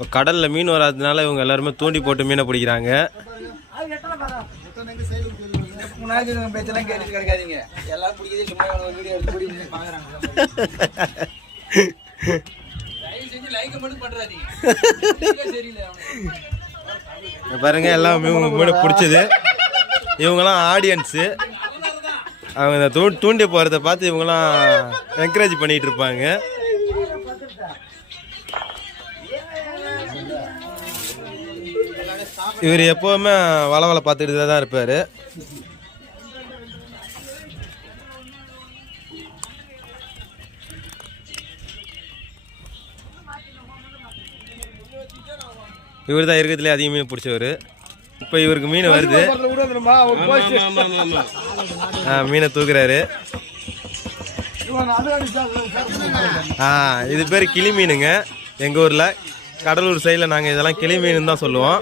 இப்போ கடலில் மீன் வராததுனால இவங்க எல்லாருமே தூண்டி போட்டு மீனை பிடிக்கிறாங்க. பேச்செல்லாம் கேட்டுட்டு கிடைக்காதீங்க. எல்லாம் பிடிக்குது சும்மா வீடியோ எடுத்து பிடிச்சி பாருங்க எல்லாம் மீன் பிடிச்சது. இவங்கெல்லாம் ஆடியன்ஸு. அவங்க இந்த தூண்டி போகிறத பார்த்து இவங்கெல்லாம் என்கரேஜ் பண்ணிகிட்டு இருப்பாங்க. இவர் எப்போவுமே வலை பார்த்துக்கிட்டு தான் இருப்பார். இவர் தான் இருக்கிறதுலே அதிக மீன் பிடிச்சவர். இப்போ இவருக்கு மீன் வருது. மீனை தூக்குறாரு. இது பேர் கிளி மீனுங்க. எங்கள் ஊரில் கடலூர் சைடில் நாங்கள் இதெல்லாம் கிளி மீன் தான் சொல்லுவோம்.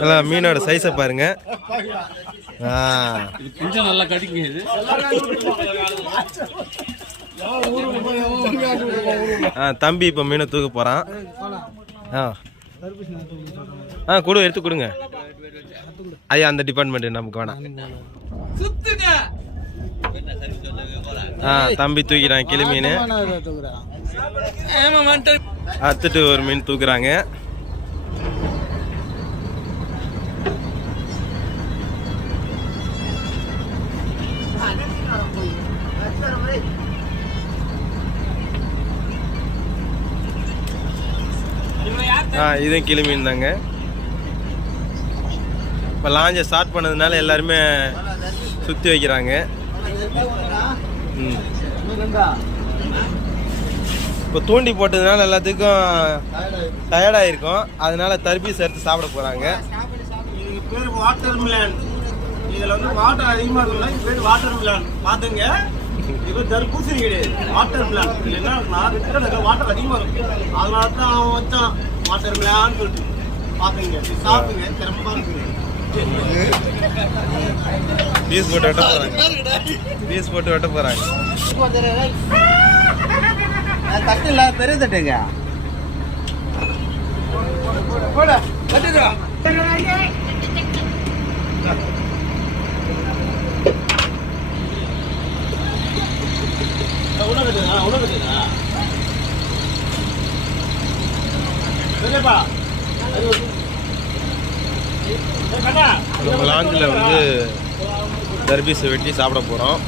எல்லாம் மீனோட சைஸை பாருங்க. நல்லா கடிக்குது. தம்பி இப்போ மீனை தூக்க போகிறான். கொடு, எடுத்து கொடுங்க ஐயா. அந்த டிபார்ட்மெண்ட் நமக்கு வேணாம். தம்பி தூக்கிறான் கிளி மீன். அத்துட்டு ஒரு மீன் தூக்குறாங்க. இதுவும் கிளி மீன் தாங்க. இப்போ லாஞ்சை ஸ்டார்ட் பண்ணதுனால எல்லாருமே சுற்றி வைக்கிறாங்க. இப்போ தூண்டி போட்டதுனால எல்லாத்துக்கும் டயர்டாக இருக்கும். அதனால தர்பீஸ் எடுத்து சாப்பிட போகிறாங்க. இதுக்கு பேர் வாட்டர் மிலான். இதில் வந்து வாட்டர் அதிகமாக இருக்குல்ல, இது பேர் வாட்டர் மிலான். பார்த்துங்க, இது தர்பூசணி கிடையாது, வாட்டர் மிலான். இல்லைன்னா வாட்டர் அதிகமாக இருக்கும். அதனால தான் அவன் வச்சான் வாட்டர் மிலான்னு சொல்லிட்டு. பார்த்துங்க, சாப்பிடுங்க, சிறப்பாக இருக்குங்க. பீஸ் போட்டு வெட்ட போகிறாங்க. பீஸ் போட்டு வெட்ட போகிறாங்க. தட்டு இல்லை, பெரிய தட்டுங்க. நம்ம லாஞ்சில் வந்து தர்பீஸை வெட்டி சாப்பிட போகிறோம்.